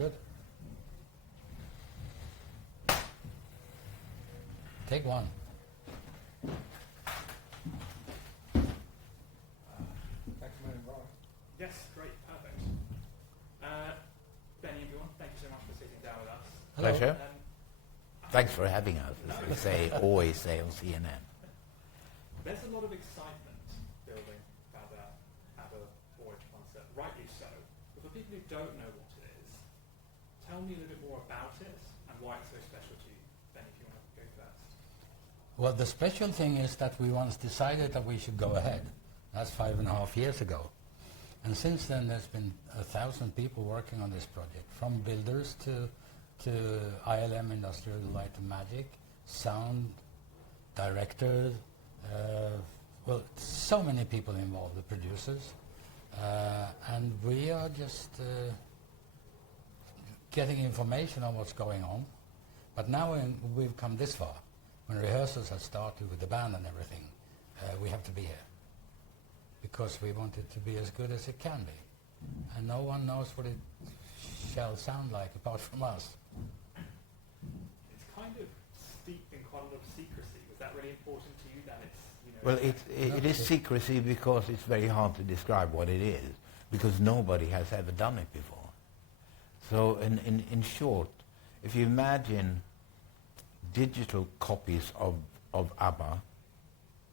Good. Take one. Yes, great, perfect. Benny and Bjorn, thank you so much for sitting down with us. Hello. Pleasure. Thanks for having us, as we say, always say on CNN. There's a lot of excitement building ABBA Voyage concert, rightly so. But for people who don't know what it is, tell me a little bit more about it and why it's so special to you. Ben, if you want to go first. Well, the special thing is that we once decided that we should go ahead. That's 5.5 years ago. And since then, there's been 1,000 people working on this project, from builders to ILM, Industrial Light and Magic, sound directors, well, so many people involved, the producers. And we are just getting information on what's going on. But now we've come this far. When rehearsals have started with the band and everything, we have to be here, because we want it to be as good as it can be. And no one knows what it shall sound like apart from us. It's kind of steeped in quite a lot of secrecy. Was that really important to you, that it's, you know... Well, it is secrecy because it's very hard to describe what it is, because nobody has ever done it before. So in short, if you imagine digital copies of ABBA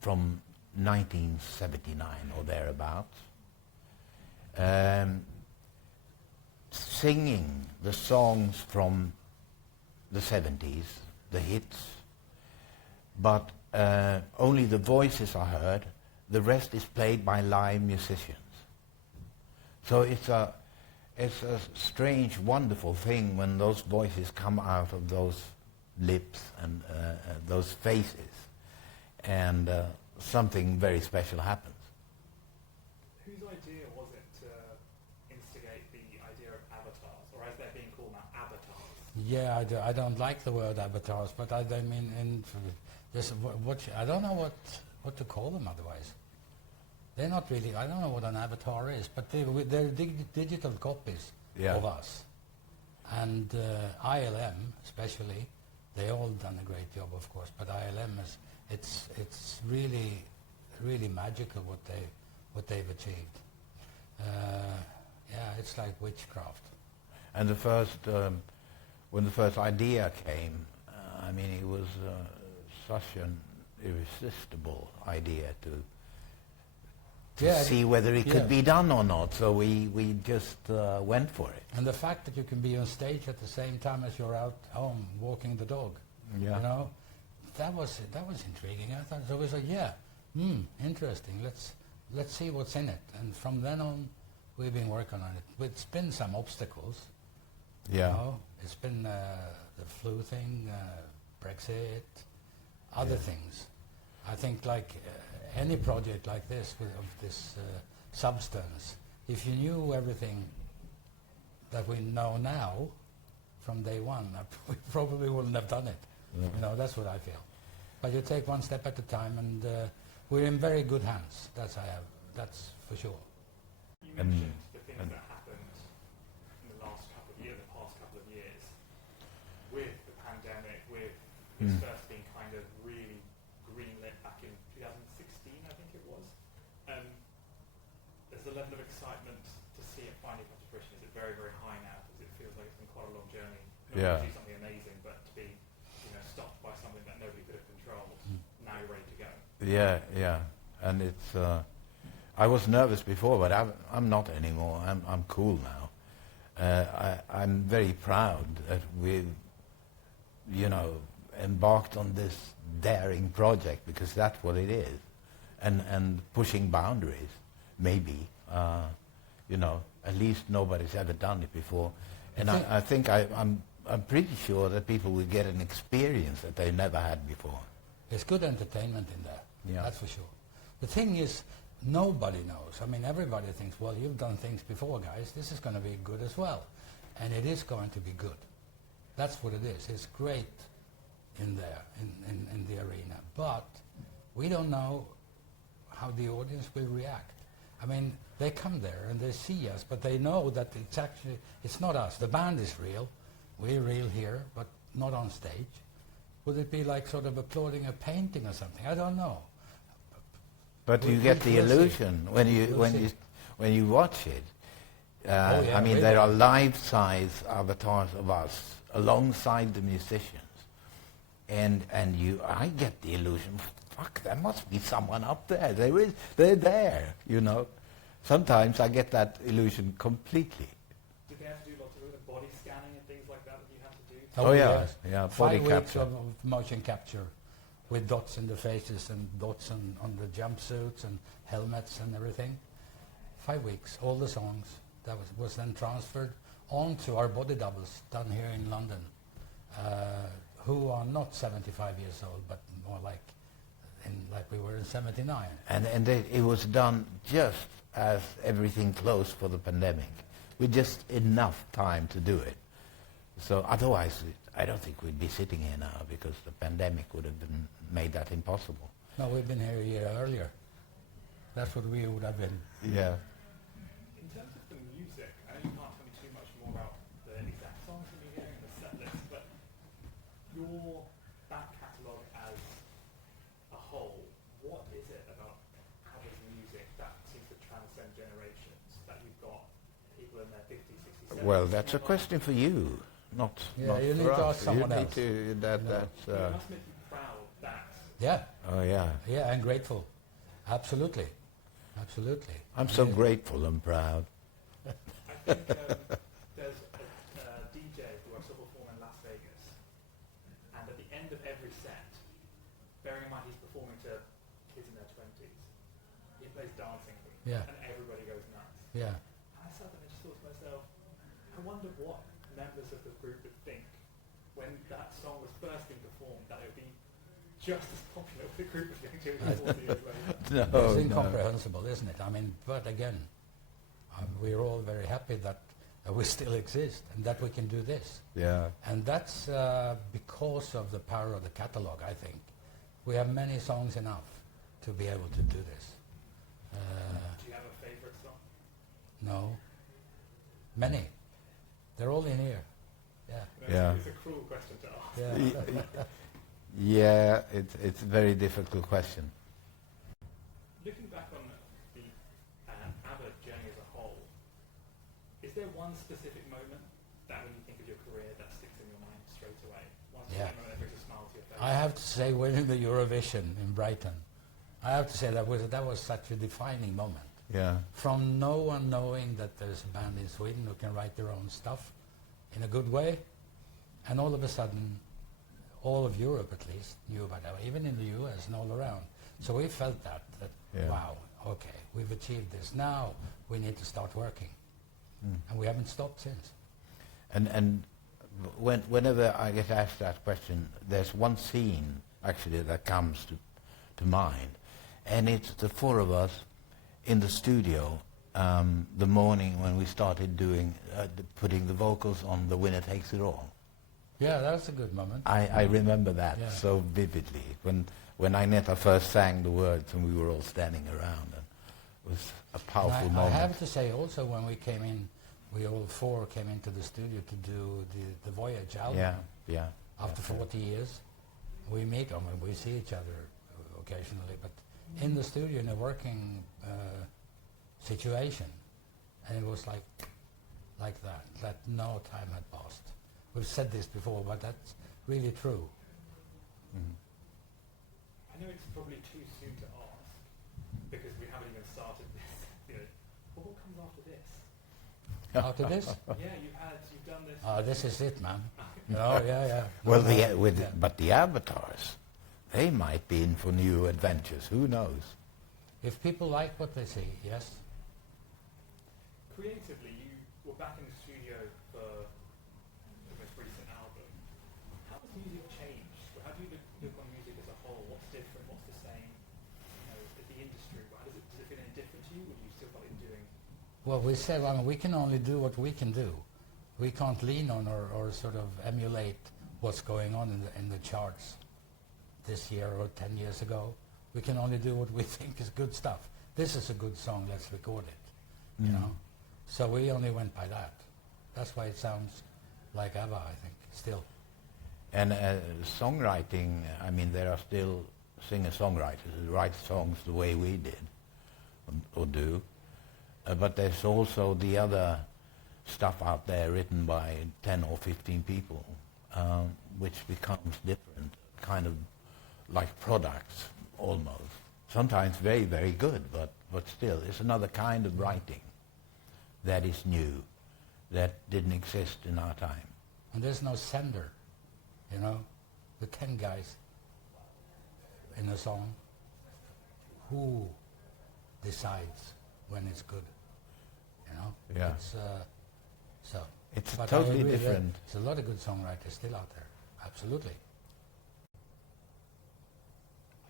from 1979 or thereabouts, singing the songs from the 70s, the hits, but only the voices are heard, the rest is played by live musicians. So it's a strange, wonderful thing when those voices come out of those lips and those faces, and something very special happens. Whose idea was it to instigate the idea of avatars, or as they're being called now, avatars? Yeah, I don't like the word avatars, but I mean, I don't know what to call them otherwise. They're not really, I don't know what an avatar is, but they're digital copies of us. And ILM especially, they all done a great job, of course, but ILM it's really magical what they've achieved. Yeah, it's like witchcraft. And the first, when the first idea came, I mean, it was such an irresistible idea to see whether it could be done or not. So we just went for it. And the fact that you can be on stage at the same time as you're out home walking the dog, you know, that was intriguing. I thought it was like, interesting. Let's see what's in it. And from then on, we've been working on it. It's been some obstacles. Yeah. You know? It's been the flu thing, Brexit, other things. I think like any project like this, of this substance, if you knew everything that we know now from day one, we probably wouldn't have done it. Yeah. You know, that's what I feel. But you take one step at a time, and we're in very good hands. That's for sure. You mentioned the things that happened in the past couple of years, with the pandemic, with this first being kind of really greenlit back in 2016, I think it was. There's a level of excitement to see it finally come to fruition. Is it very, very high now? Because it feels like it's been quite a long journey. Not to do something amazing, but to be, stopped by something that nobody could have controlled. Now you're ready to go. Yeah. And it's. I was nervous before, but I'm not anymore. I'm cool now. I'm very proud that we've, embarked on this daring project, because that's what it is, and pushing boundaries. Maybe, at least nobody's ever done it before, and I think I'm pretty sure that people will get an experience that they never had before. There's good entertainment in there, that's for sure. The thing is, nobody knows. I mean, everybody thinks, well, you've done things before, guys. This is going to be good as well. And it is going to be good. That's what it is. It's great in there, in the arena. But we don't know how the audience will react. I mean, they come there and they see us, but they know that it's not us. The band is real. We're real here, but not on stage. Would it be like sort of applauding a painting or something? I don't know. But you get the we'll see. illusion when you watch it. I mean, there are life-size avatars of us alongside the musicians, and I get the illusion. Fuck, there must be someone up there. They're there. You know. Sometimes I get that illusion completely. Did they have to do lots of body scanning and things like that you had to do? Oh yeah, yes. yeah. 5 Body weeks capture. of motion capture, with dots in the faces and dots on the jumpsuits and helmets and everything. 5 weeks, all the songs. That was then transferred onto our body doubles done here in London, who are not 75 years old, but more like we were in 79. And it was done just as everything closed for the pandemic, with just enough time to do it. So otherwise, I don't think we'd be sitting here now, because the pandemic would have made that impossible. No, we've been here a year earlier. That's what we would have been. Yeah. In terms of the music, I know you can't tell me too much more about the exact songs that you're hearing in the set list, but your back catalogue as a whole, what is it about ABBA's music that seems to transcend generations, that you've got people in their 50s, 60s, 70s? Well, that's a question for you, not Yeah, you for need to us. ask someone you else. Need to, It must make you proud that Yeah, oh yeah. yeah, and grateful. Absolutely. Absolutely. I'm so grateful and proud. I think there's a DJ who I saw perform in Las Vegas, and at the end of every set, bearing in mind he's performing to kids in their 20s, he plays Dancing Queen, Yeah. and everybody goes nuts. Yeah. And I sat there and just thought to myself, I wonder what members of the group would think when that song was first being performed, that it would be just as popular with the group as going to 40 years later. No, It's incomprehensible, isn't it? I mean, but again, we're all very happy that we still exist and that we can do this. Yeah. And that's because of the power of the catalog, I think. We have many songs enough to be able to do this. Do you have a favourite song? No. Many. They're all in here. Yeah. Yeah. It's a cruel question to ask. Yeah. Yeah, it's a very difficult question. Looking back on the ABBA journey as a whole, is there one specific moment that when you think of your career that sticks in your mind straight away? One specific moment that brings a smile to your face? I have to say, winning the Eurovision in Brighton, I have to say that was such a defining moment. Yeah. From no one knowing that there's a band in Sweden who can write their own stuff in a good way, and all of a sudden, all of Europe at least knew about that, even in the US and all around. So we felt that Yeah. wow, okay, we've achieved this. Now we need to start working. And we haven't stopped since. And whenever I get asked that question, there's one scene actually that comes to mind, and it's the four of us in the studio the morning when we started doing putting the vocals on The Winner Takes It All. Yeah, that was a good moment. I remember that Yeah. so vividly when Agneta first sang the words and we were all standing around, and it was a powerful And I moment. have to say also, when we came in, we all four came into the studio to do the Voyage album. Yeah. After 40 years, we meet, I mean, we see each other occasionally, but in the studio in a working situation, and it was like that no time had passed. We've said this before, but that's really true. I know it's probably too soon to ask because we haven't even started this. But what comes after this? After this, You've done this. this is it, man. Oh, yeah. Well, Yeah. but the avatars, they might be in for new adventures. Who knows? If people like what they see, yes. Creatively, you were back in the studio for the most recent album. How has music changed? How do you look on music as a whole? What's different? What's the same? The industry. Does it feel any different to you, or do you still feel like you're doing? Well, we said, I mean, we can only do what we can do. We can't lean on or sort of emulate what's going on in the charts this year or 10 years ago. We can only do what we think is good stuff. This is a good song, let's record it. you know. So we only went by that. That's why it sounds like ABBA, I think, still. And songwriting, I mean, there are still singer-songwriters who write songs the way we did, or do. But there's also the other stuff out there written by 10 or 15 people, which becomes different, kind of like products, almost. Sometimes very, very good, but still, it's another kind of writing that is new, that didn't exist in our time. And there's no sender, you know. The 10 guys in a song, who decides when it's good, you know? Yeah. It's It's totally agree that different. there's a lot of good songwriters still out there, absolutely.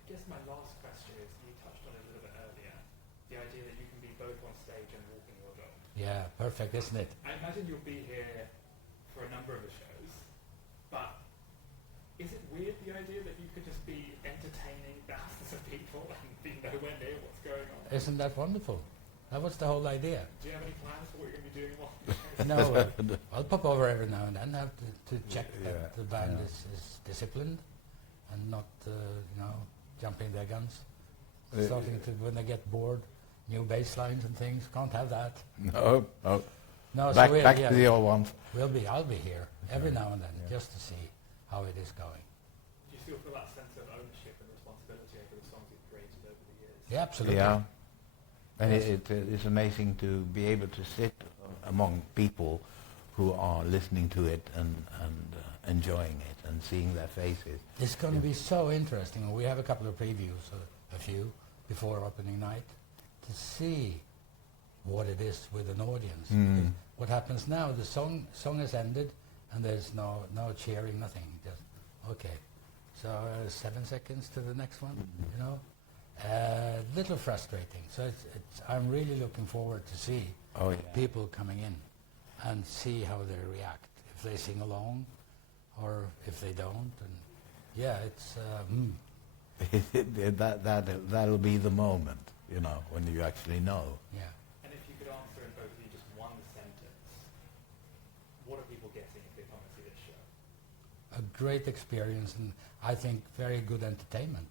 I guess my last question is, you touched on it a little bit earlier, the idea that you can be both on stage and walking your dog. Yeah, perfect, isn't it? I imagine you'll be here for a number of the shows, but is it weird, the idea that you could just be entertaining thousands of people and be nowhere near what's going on? Isn't that wonderful? That was the whole idea. Do you have any plans for what you're going to be doing while the shows? No, I'll pop over every now and then, have to check that the band is disciplined and not, you know, jumping their guns. Starting to, when they get bored, new bass lines and things, can't have that. No. No, Back so to the old ones. I'll be here every now and then, just to see how it is going. Do you still feel that sense of ownership and responsibility over the songs you've created over the years? Yeah, absolutely. Yeah. And Yes. it is amazing to be able to sit among people who are listening to it and enjoying it and seeing their faces. It's going to be so interesting. We have a couple of previews, a few, before opening night, to see what it is with an audience. Because what happens now, the song has ended, and there's no cheering, nothing. Just, okay, so 7 seconds to the next one, you know? Little frustrating. So I'm really looking forward to see people coming in and see how they react, if they sing along or if they don't. And yeah, it's That'll be the moment, you know, when you actually know. yeah. And if you could answer in both of you just one sentence, what are people getting if they come and see this show? A great experience, and I think very good entertainment.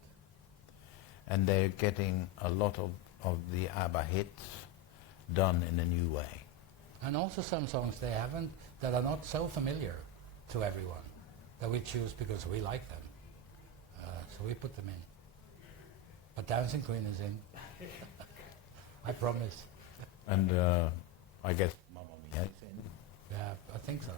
And they're getting a lot of the ABBA hits done in a new way. And also some songs they haven't, that are not so familiar to everyone, that we choose because we like them. So we put them in. But Dancing Queen is in. I promise. And I guess Mamma Mia is in. Yeah, I think so.